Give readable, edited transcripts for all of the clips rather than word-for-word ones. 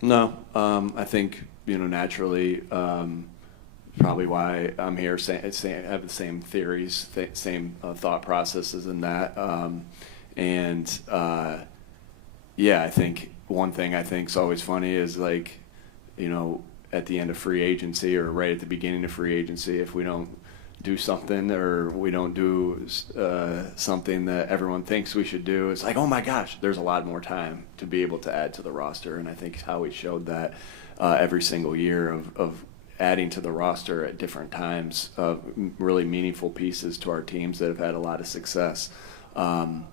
No, I think naturally, probably why I'm here. Have the same theories, same thought processes in that, and yeah, I think one thing I think is always funny is like, at the end of free agency or right at the beginning of free agency, if we don't do something or we don't do something that everyone thinks we should do, it's like, oh my gosh, there's a lot more time to be able to add to the roster. And I think Howie showed that every single year of adding to the roster at different times of really meaningful pieces to our teams that have had a lot of success. And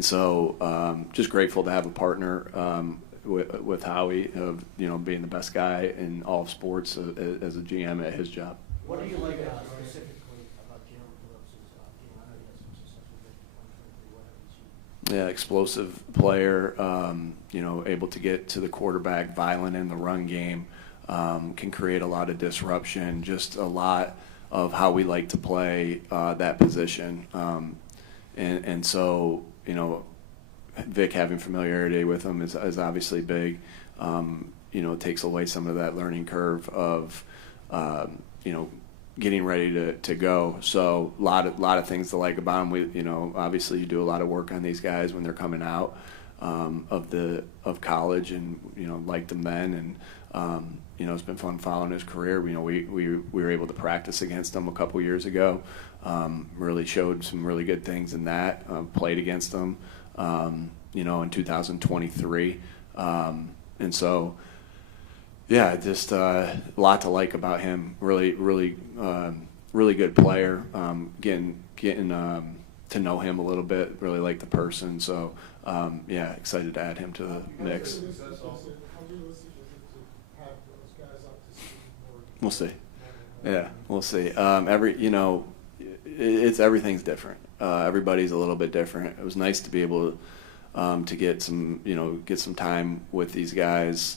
so just grateful to have a partner with Howie of being the best guy in all of sports as a GM at his job. What do you like specifically about Jalen Phillips' game? I know he had some success with it in 2023. What have you seen? Yeah, explosive player, able to get to the quarterback, violent in the run game, can create a lot of disruption, just a lot of how we like to play that position. And so, Vic having familiarity with him is obviously big. It takes away some of that learning curve of, getting ready to go. So a lot of things to like about him. Obviously you do a lot of work on these guys when they're coming out of college, and liked them then, and it's been fun following his career. We were able to practice against him a couple years ago. Really showed some really good things in that. Played against them, in 2023, and so. Yeah, just a lot to like about him. Really, really, really good player. Getting to know him a little bit. Really like the person. So, yeah, excited to add him to the mix. We'll see. Yeah, we'll see. Everything's different. Everybody's a little bit different. It was nice to be able to get some time with these guys.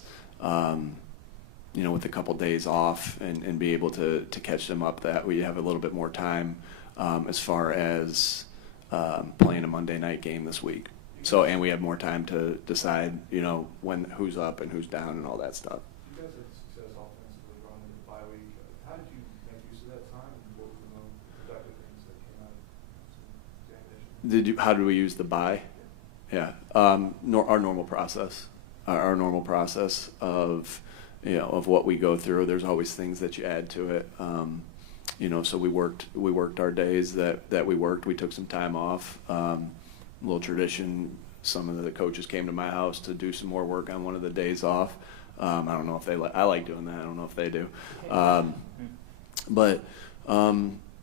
With a couple days off and be able to catch them up, that we have a little bit more time as far as playing a Monday night game this week. So, and we have more time to decide, who's up and who's down and all that stuff. You guys had success offensively running the bye week. How did you make use of that time, and what were the most productive things that came out of some? How did we use the bye? Yeah, our normal process. Our normal process of what we go through. There's always things that you add to it. So we worked our days that we worked. We took some time off. A little tradition. Some of the coaches came to my house to do some more work on one of the days off. I don't know if they I like doing that. I don't know if they do. But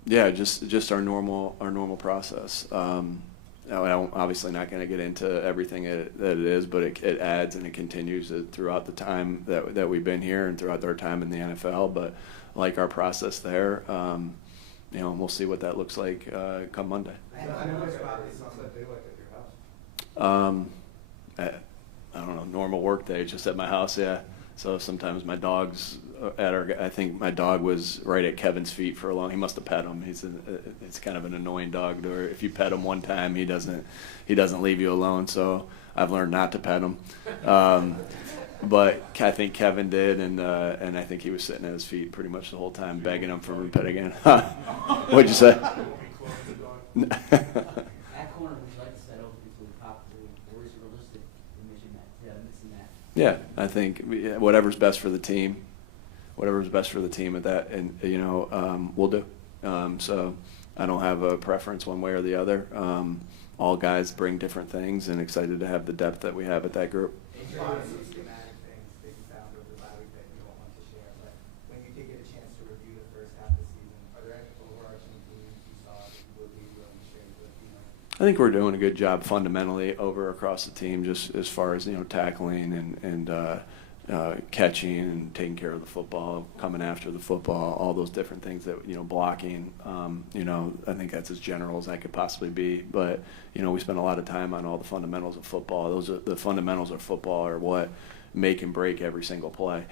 yeah, just our normal process. I'm obviously not going to get into everything that it is, but it adds and it continues throughout the time that we've been here and throughout our time in the NFL. But like our process there, we'll see what that looks like come Monday. I know it's probably something that they like at your house. I don't know, normal work day just at my house, yeah. So sometimes my dog's I think my dog was right at Kevin's feet for a long. He must have pet him. It's kind of an annoying dog. Where if you pet him one time, he doesn't leave you alone. So I've learned not to pet him. But I think Kevin did, and I think he was sitting at his feet pretty much the whole time, begging him for a pet again. What'd you say? That corner, would you like to set open to the top three, or is it realistic to missing that? Yeah, I think whatever's best for the team. Whatever's best for the team at that, and we'll do. So I don't have a preference one way or the other. All guys bring different things, and excited to have the depth that we have at that group. It's a lot of schematic things that you found over the bye week that you don't want to share, but when you did get a chance to review the first half of the season, are there any overarching themes you saw that you would be willing to share with I think we're doing a good job fundamentally across the team, just as far as tackling and catching and taking care of the football, coming after the football, all those different things that blocking. I think that's as general as I could possibly be. But we spend a lot of time on all the fundamentals of football. The fundamentals of football are what make and break every single play.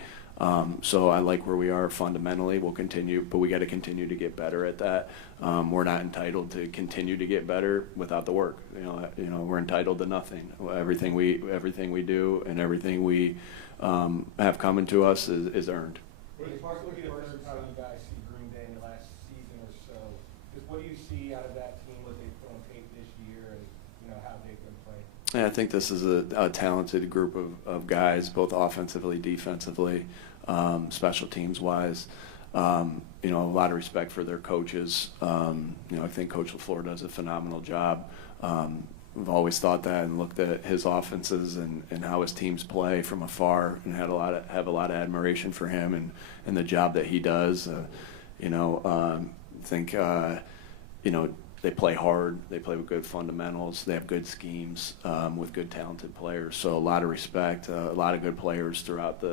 So I like where we are fundamentally. We'll continue, but we got to continue to get better at that. We're not entitled to continue to get better without the work. We're entitled to nothing. Everything we do and everything we have coming to us is earned. Hey, Mark, looking at how you guys see Green Bay in the last season or so, just what do you see out of that team, what they've put on tape this year, and how they've been playing? Yeah, I think this is a talented group of guys, both offensively, defensively, special teams wise. A lot of respect for their coaches. I think Coach LaFleur does a phenomenal job. We've always thought that and looked at his offenses and how his teams play from afar, and have a lot of admiration for him and the job that he does. Think they play hard. They play with good fundamentals. They have good schemes with good talented players. So a lot of respect. A lot of good players throughout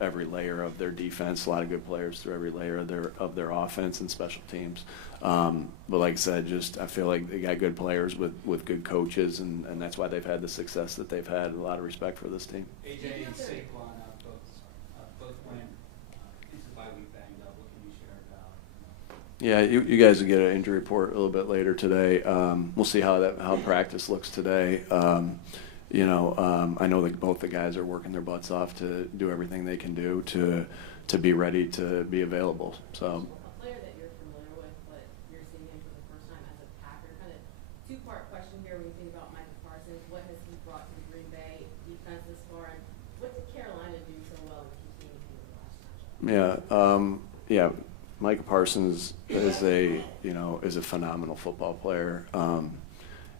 every layer of their defense. A lot of good players through every layer of their offense and special teams. But like I said, I feel like they got good players with good coaches, and that's why they've had the success that they've had. A lot of respect for this team. AJ and Saquon both went into the bye week banged up. What can you share about? Yeah, you guys will get an injury report a little bit later today. We'll see how practice looks today. I know that both the guys are working their butts off to do everything they can do to be ready to be available. So. A player that you're familiar with, but you're seeing him for the first time as a Packer. Kind of two-part question here when you think about Micah Parsons. What has he brought to the Green Bay defense this far, and what did Carolina do so well to keep him in the last matchup? Yeah. Micah Parsons is a phenomenal football player.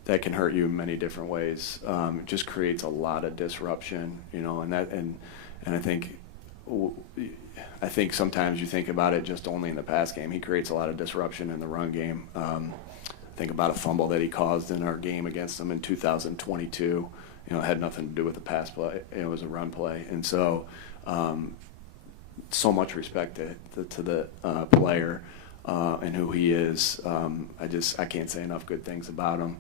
That can hurt you in many different ways. It just creates a lot of disruption, and I think sometimes you think about it just only in the pass game. He creates a lot of disruption in the run game. Think about a fumble that he caused in our game against them in 2022. It had nothing to do with the pass play. It was a run play, and so much respect to the player and who he is. I can't say enough good things about him.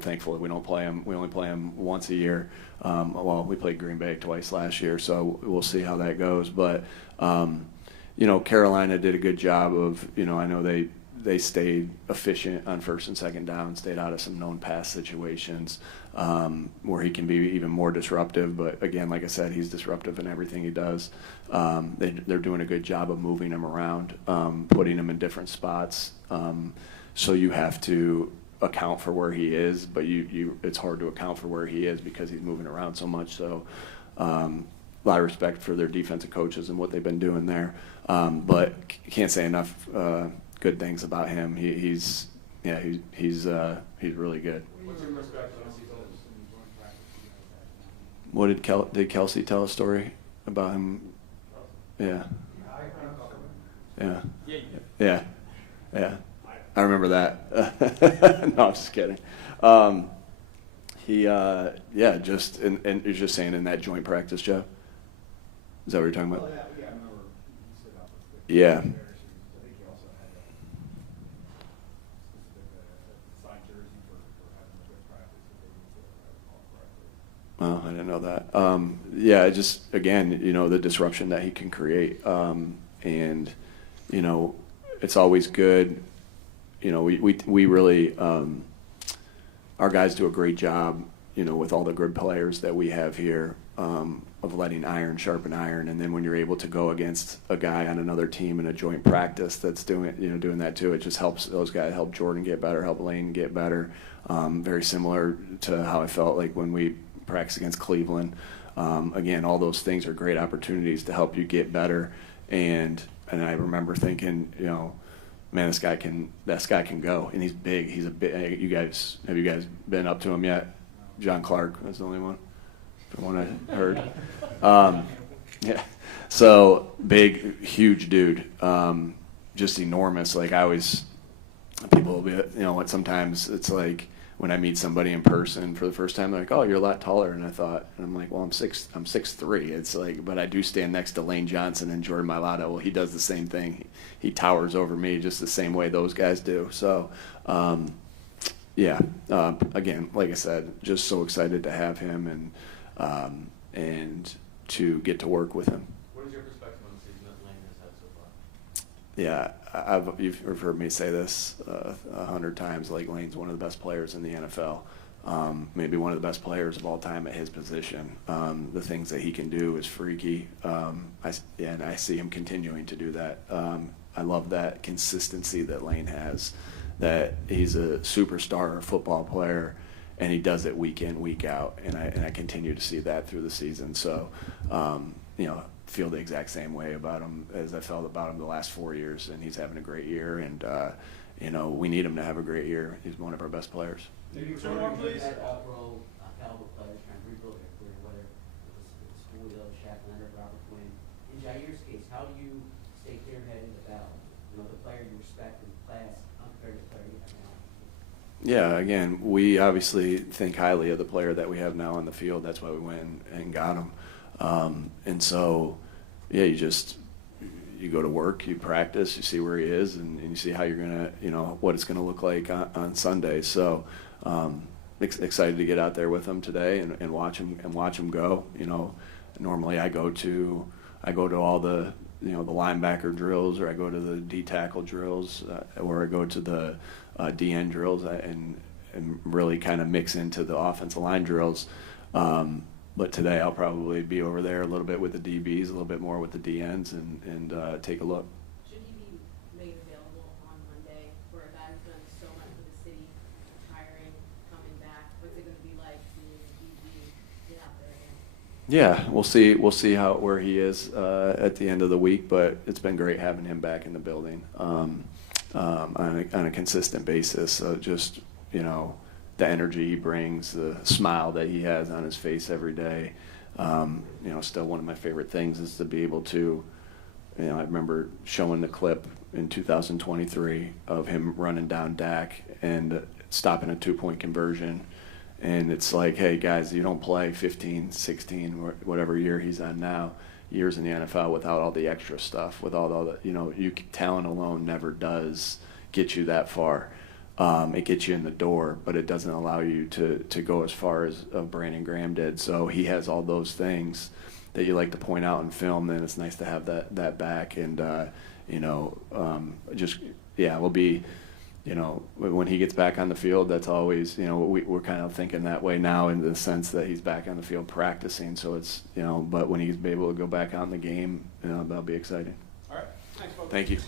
Thankfully we don't play him. We only play him once a year. We played Green Bay twice last year, so we'll see how that goes. But Carolina did a good job of. I know they stayed efficient on first and second down, stayed out of some known pass situations where he can be even more disruptive. But again, like I said, he's disruptive in everything he does. They're doing a good job of moving him around, putting him in different spots. So you have to account for where he is, but it's hard to account for where he is because he's moving around so much. So a lot of respect for their defensive coaches and what they've been doing there. But can't say enough good things about him. He's really good. What's your perspective on these others? What did Kelsey tell a story about him? Yeah. I remember that. No, I'm just kidding. Just and you're just saying in that joint practice, Jeff. Is that what you're talking about? I remember you said that. Yeah. I think he also had a specific signed jersey for having a good practice, if I recall correctly. Oh, I didn't know that. Just again, the disruption that he can create, and it's always good. We really our guys do a great job, with all the good players that we have here, of letting iron sharpen iron. And then when you're able to go against a guy on another team in a joint practice that's doing that too, it just helps those guys, help Jordan get better, help Lane get better. Very similar to how I felt like when we practiced against Cleveland. Again, all those things are great opportunities to help you get better. And I remember thinking, man, this guy can go, and he's big. He's a big. Have you guys been up to him yet? John Clark was the only one, the one I heard. Yeah, so big, huge dude, just enormous. Like people will be, sometimes it's like when I meet somebody in person for the first time, they're like, "Oh, you're a lot taller." And I'm like, "Well, I'm 6'3". It's like, but I do stand next to Lane Johnson and Jordan Mailata. Well, he does the same thing. He towers over me just the same way those guys do. So, again, like I said, just so excited to have him, and to get to work with him. What is your perspective on the season that Lane has had so far? Yeah, you've heard me say this 100 times. Like, Lane's one of the best players in the NFL, maybe one of the best players of all time at his position. The things that he can do is freaky, and I see him continuing to do that. I love that consistency that Lane has, that he's a superstar football player, and he does it week in, week out, and I continue to see that through the season. So, feel the exact same way about him as I felt about him the last 4 years, and he's having a great year, and we need him to have a great year. He's one of our best players. Two more, please. Had all-pro caliber players trying to rebuild their career, whether it was Julio, Shaq Leonard, Robert Quinn. In Jair's case, how do you stay clear-headed about, the player you respect in class compared to the player you have now? Yeah, again, we obviously think highly of the player that we have now on the field. That's why we went and got him. And so, yeah, you go to work, you practice, you see where he is, and you see how you're going to, what it's going to look like on Sunday. So, excited to get out there with him today and watch him go. Normally I go to all the, the linebacker drills, or I go to the D tackle drills, or I go to the DN drills, and really kind of mix into the offensive line drills. But today I'll probably be over there a little bit with the DBs, a little bit more with the DNs, and take a look. Should he be made available on Monday for a guy who's done so much for the city, retiring, coming back? What's it going to be like seeing DB get out there again? Yeah, we'll see where he is at the end of the week, but it's been great having him back in the building on a consistent basis. So just, the energy he brings, the smile that he has on his face every day. Still one of my favorite things is to be able to, I remember showing the clip in 2023 of him running down Dak and stopping a 2-point conversion. And it's like, hey, guys, you don't play 15, 16, whatever year he's on now, years in the NFL without all the extra stuff, with all the, talent alone never does get you that far. It gets you in the door, but it doesn't allow you to go as far as Brandon Graham did. So he has all those things that you like to point out in film, and it's nice to have that back. And, we'll be, when he gets back on the field, that's always, we're kind of thinking that way now in the sense that he's back on the field practicing. So it's, but when he's able to go back out in the game, that'll be exciting. All right. Thanks, folks. Thank you.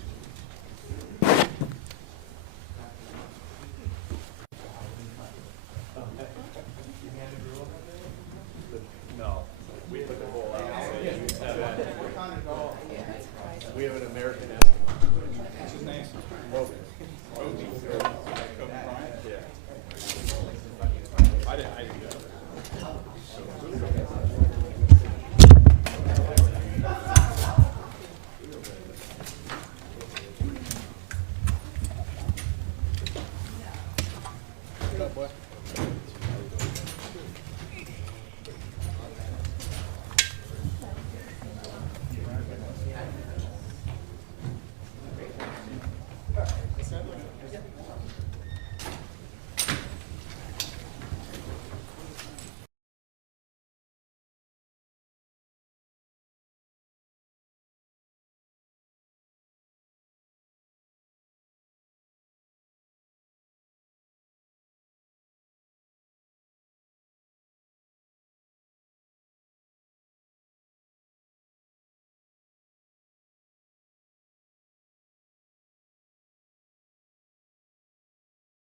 No, we put the ball out. We have an American athlete. What's his name? Logan. Kobe Bryant? Yeah. I didn't.